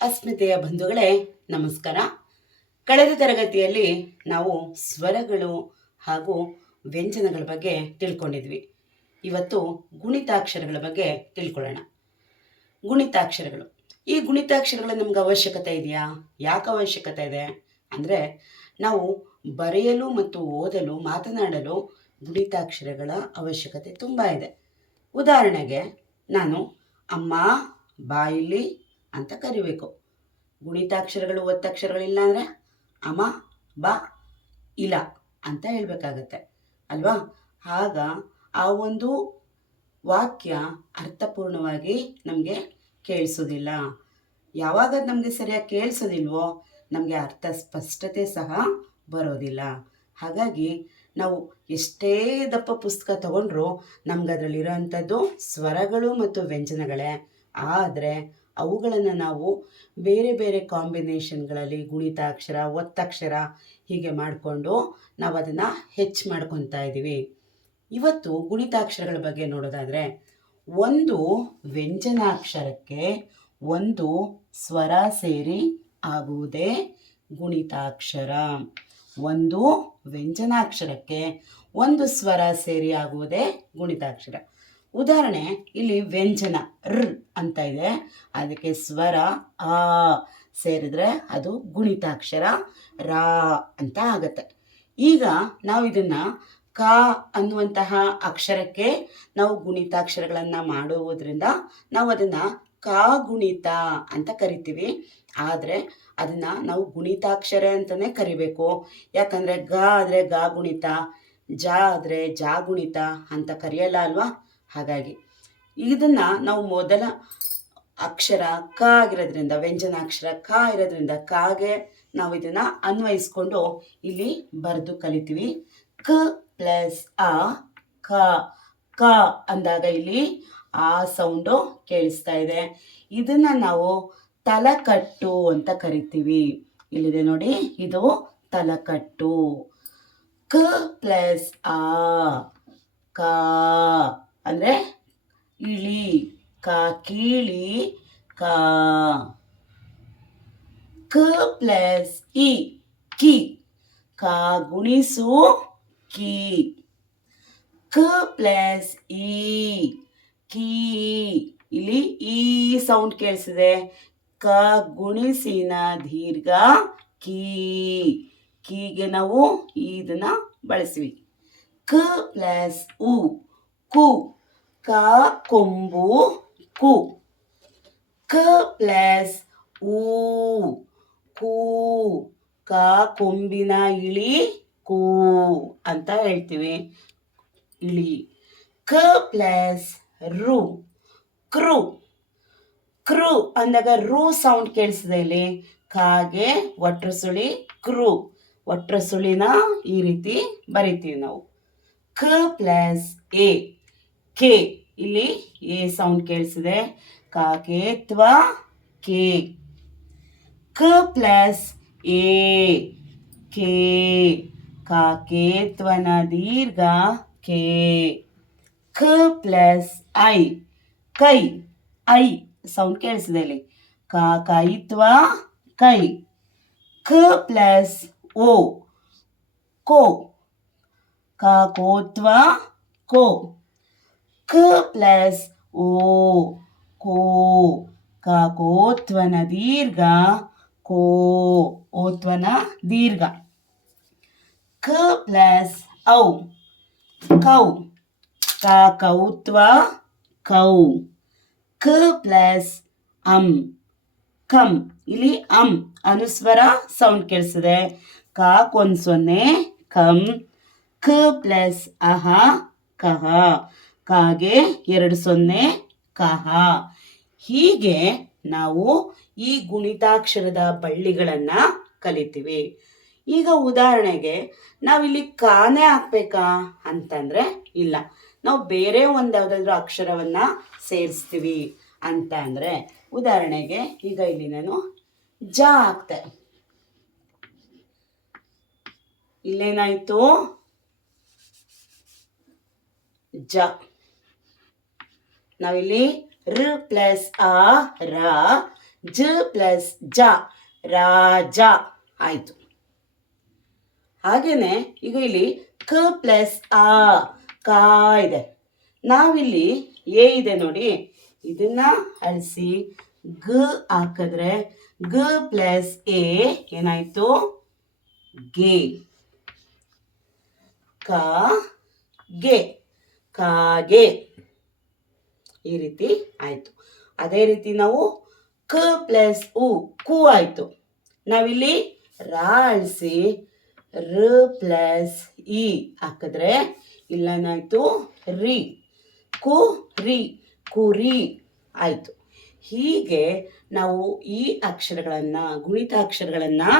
ಅಸ್ಮಿತೆಯ ಬಂಧುಗಳೇ ನಮಸ್ಕಾರ. ಕಳೆದ ತರಗತಿಯಲ್ಲಿ ನಾವು ಸ್ವರಗಳು ಹಾಗೂ ವ್ಯಂಜನಗಳ ಬಗ್ಗೆ ತಿಳ್ಕೊಂಡಿದ್ವಿ. ಇವತ್ತು ಗುಣಿತಾಕ್ಷರಗಳ ಬಗ್ಗೆ ತಿಳ್ಕೊಳ್ಳೋಣ. ಗುಣಿತಾಕ್ಷರಗಳು, ಈ ಗುಣಿತಾಕ್ಷರಗಳ ನಮ್ಗೆ ಅವಶ್ಯಕತೆ ಇದೆಯಾ? ಯಾಕೆ ಅವಶ್ಯಕತೆ ಇದೆ ಅಂದರೆ, ನಾವು ಬರೆಯಲು ಮತ್ತು ಓದಲು ಮಾತನಾಡಲು ಗುಣಿತಾಕ್ಷರಗಳ ಅವಶ್ಯಕತೆ ತುಂಬ ಇದೆ. ಉದಾಹರಣೆಗೆ ನಾನು ಅಮ್ಮ ಬಾಯಿಲಿ ಅಂತ ಕರಿಬೇಕು. ಗುಣಿತಾಕ್ಷರಗಳು ಒತ್ತಕ್ಷರಗಳಿಲ್ಲ ಅಂದರೆ ಅಮ ಬ ಇಲ್ಲ ಅಂತ ಹೇಳಬೇಕಾಗತ್ತೆ ಅಲ್ವಾ? ಆಗ ಆ ಒಂದು ವಾಕ್ಯ ಅರ್ಥಪೂರ್ಣವಾಗಿ ನಮಗೆ ಕೇಳಿಸೋದಿಲ್ಲ. ಯಾವಾಗ ನಮಗೆ ಸರಿಯಾಗಿ ಕೇಳಿಸೋದಿಲ್ವೋ ನಮಗೆ ಅರ್ಥ ಸ್ಪಷ್ಟತೆ ಸಹ ಬರೋದಿಲ್ಲ. ಹಾಗಾಗಿ ನಾವು ಎಷ್ಟೇ ದಪ್ಪ ಪುಸ್ತಕ ತಗೊಂಡ್ರೂ ನಮ್ಗೆ ಅದರಲ್ಲಿರೋವಂಥದ್ದು ಸ್ವರಗಳು ಮತ್ತು ವ್ಯಂಜನಗಳೇ. ಆದರೆ ಅವುಗಳನ್ನು ನಾವು ಬೇರೆ ಬೇರೆ ಕಾಂಬಿನೇಷನ್ಗಳಲ್ಲಿ ಗುಣಿತಾಕ್ಷರ ಒತ್ತಕ್ಷರ ಹೀಗೆ ಮಾಡಿಕೊಂಡು ನಾವು ಅದನ್ನು ಹೆಚ್ಚು ಮಾಡ್ಕೊತಾ ಇದ್ದೀವಿ. ಇವತ್ತು ಗುಣಿತಾಕ್ಷರಗಳ ಬಗ್ಗೆ ನೋಡೋದಾದರೆ, ಒಂದು ವ್ಯಂಜನಾಕ್ಷರಕ್ಕೆ ಒಂದು ಸ್ವರ ಸೇರಿ ಆಗುವುದೇ ಗುಣಿತಾಕ್ಷರ. ಒಂದು ವ್ಯಂಜನಾಕ್ಷರಕ್ಕೆ ಒಂದು ಸ್ವರ ಸೇರಿ ಆಗುವುದೇ ಗುಣಿತಾಕ್ಷರ. ಉದಾಹರಣೆ, ಇಲ್ಲಿ ವ್ಯಂಜನ ರ್ ಅಂತ ಇದೆ, ಅದಕ್ಕೆ ಸ್ವರ ಆ ಸೇರಿದ್ರೆ ಅದು ಗುಣಿತಾಕ್ಷರ ರಾ ಅಂತ ಆಗತ್ತೆ. ಈಗ ನಾವು ಇದನ್ನು ಕ ಅನ್ನುವಂತಹ ಅಕ್ಷರಕ್ಕೆ ನಾವು ಗುಣಿತಾಕ್ಷರಗಳನ್ನು ಮಾಡುವುದರಿಂದ ನಾವು ಅದನ್ನು ಕಾ ಗುಣಿತ ಅಂತ ಕರಿತೀವಿ. ಆದರೆ ಅದನ್ನು ನಾವು ಗುಣಿತಾಕ್ಷರ ಅಂತಲೇ ಕರಿಬೇಕು. ಯಾಕಂದರೆ ಗ ಆದರೆ ಗ ಗುಣಿತ, ಜ ಆದರೆ ಜಾ ಗುಣಿತ ಅಂತ ಕರೆಯಲ್ಲ ಅಲ್ವಾ? ಹಾಗಾಗಿ ಇದನ್ನು ನಾವು ಮೊದಲ ಅಕ್ಷರ ಕ ಆಗಿರೋದ್ರಿಂದ, ವ್ಯಂಜನಾಕ್ಷರ ಕ ಇರೋದ್ರಿಂದ ಕಾಗೆ ನಾವು ಇದನ್ನು ಅನ್ವಯಿಸ್ಕೊಂಡು ಇಲ್ಲಿ ಬರೆದು ಕಲಿತೀವಿ. ಕ ಪ್ಲಸ್ ಆ ಕ, ಕ ಅಂದಾಗ ಇಲ್ಲಿ ಆ ಸೌಂಡು ಕೇಳಿಸ್ತಾ ಇದೆ. ಇದನ್ನು ನಾವು ತಲಕಟ್ಟು ಅಂತ ಕರಿತೀವಿ. ಇಲ್ಲಿದೆ ನೋಡಿ, ಇದು ತಲಕಟ್ಟು. ಕ ಪ್ಲಸ್ ಆ ಕ ಅಂದರೆ ಇಳಿ, ಕ ಕೀಳಿ ಕ. ಕ ಪ್ಲಸ್ ಇ ಕಿ, ಕ ಗುಣಿಸು ಕಿ. ಕ ಪ್ಲಸ್ ಇ ಕೀ, ಇಲ್ಲಿ ಈ ಸೌಂಡ್ ಕೇಳಿಸಿದೆ. ಕ ಗುಣಿಸಿನ ದೀರ್ಘ ಕೀ, ಕೀಗೆ ನಾವು ಇದನ್ನ ಬಳಸ್ವಿ. ಕ ಪ್ಲಸ್ ಉ ಕು, ಕ ಕೊಂಬು ಕು. ಕ ಪ್ಲಸ್ ಊ ಕೂ, ಕ ಕೊಂಬಿನ ಇಳಿ ಕೂ ಅಂತ ಹೇಳ್ತೀವಿ, ಇಳಿ. ಕ ಪ್ಲಸ್ ರು ಕ್ರು, ಕ್ರು ಅಂದಾಗ ರು ಸೌಂಡ್ ಕೇಳಿಸಿದೆ. ಇಲ್ಲಿ ಕಾಗೆ ಒಟ್ರ ಸುಳಿ ಕ್ರು, ಒಟ್ರ ಸುಳಿನ ಈ ರೀತಿ ಬರಿತೀವಿ ನಾವು. ಕ ಪ್ಲಸ್ ಎ ಕೆ, ಇಲ್ಲಿ ಎ ಸೌಂಡ್ ಕೇಳಿಸಿದೆ. ಕಾಗೆ ತ್ವ ಕೆ. ಕ ಪ್ಲಸ್ ಎ ಕೆ, ಕಾಕೆ ತ್ವನ ದೀರ್ಘ ಕೆ. ಕ ಪ್ಲಸ್ ಐ ಕೈ, ಐ ಸೌಂಡ್ ಕೇಳಿಸಿದೆ ಇಲ್ಲಿ. ಕಾಕೈತ್ವ ಕೈ. ಕ ಪ್ಲಸ್ ಓ ಕೋ, ಕಾಕೋತ್ವ ಕೋ. ಕ ಪ್ಲಸ್ ಓ ಕೋ, ಕಾಕೋತ್ವನ ದೀರ್ಘ ಕೋ, ಓತ್ವನ ದೀರ್ಘ. ಕ ಪ್ಲಸ್ ಔ ಕೌ, ಕಾಕೌತ್ವ ಕೌ. ಕ ಪ್ಲಸ್ ಅಂ ಕಂ, ಇಲ್ಲಿ ಅಂ ಅನುಸ್ವರ ಸೌಂಡ್ ಕೇಳಿಸಿದೆ. ಕಾಕೊಂದು ಸೊನ್ನೆ ಕಂ. ಕ ಪ್ಲಸ್ ಅಹ ಕಹ, ಕಾಗೆ 2 ಸೊನ್ನೆ ಕಹ. ಹೀಗೆ ನಾವು ಈ ಗುಣಿತಾಕ್ಷರದ ಬಳ್ಳಿಗಳನ್ನು ಕಲಿತೀವಿ. ಈಗ ಉದಾಹರಣೆಗೆ ನಾವಿಲ್ಲಿ ಕಾನೇ ಹಾಕ್ಬೇಕಾ ಅಂತಂದರೆ ಇಲ್ಲ, ನಾವು ಬೇರೆ ಒಂದು ಯಾವುದಾದ್ರೂ ಅಕ್ಷರವನ್ನು ಸೇರಿಸ್ತೀವಿ ಅಂತ ಅಂದರೆ, ಉದಾಹರಣೆಗೆ ಈಗ ಇಲ್ಲಿ ನಾನು ಜ ಹಾಕ್ತೆ. ಇಲ್ಲೇನಾಯಿತು? ಜ. ನಾವಿಲ್ಲಿ ರ ಪ್ಲಸ್ ಆ ರ, ಜ ಪ್ಲಸ್ ಜ ರಾಜ ಆಯಿತು. ಹಾಗೇನೆ ಈಗ ಇಲ್ಲಿ ಕ ಪ್ಲಸ್ ಆ ಕಾ ಇದೆ. ನಾವಿಲ್ಲಿ ಎ ಇದೆ ನೋಡಿ, ಇದನ್ನ ಅಳಿಸಿ ಗ ಹಾಕಿದ್ರೆ ಗ ಪ್ಲಸ್ ಎ ಏನಾಯ್ತು ಗೆ. ಕ ಗೆ ಕಾಗೆ ಈ ರೀತಿ ಆಯಿತು. ಅದೇ ರೀತಿ ನಾವು ಕ ಪ್ಲಸ್ ಉ ಕು ಆಯಿತು. ನಾವಿಲ್ಲಿ ರಾ ಅಳಿಸಿ ರ ಪ್ಲಸ್ ಇ ಹಾಕಿದ್ರೆ ಇಲ್ಲೇನಾಯಿತು ರಿ. ಕು ರಿ ಕುರಿ ಆಯಿತು. ಹೀಗೆ ನಾವು ಈ ಅಕ್ಷರಗಳನ್ನು ಗುಣಿತಾಕ್ಷರಗಳನ್ನು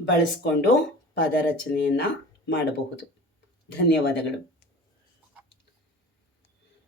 ಬಳಸ್ಕೊಂಡು ಪದ ರಚನೆಯನ್ನು ಮಾಡಬಹುದು. ಧನ್ಯವಾದಗಳು.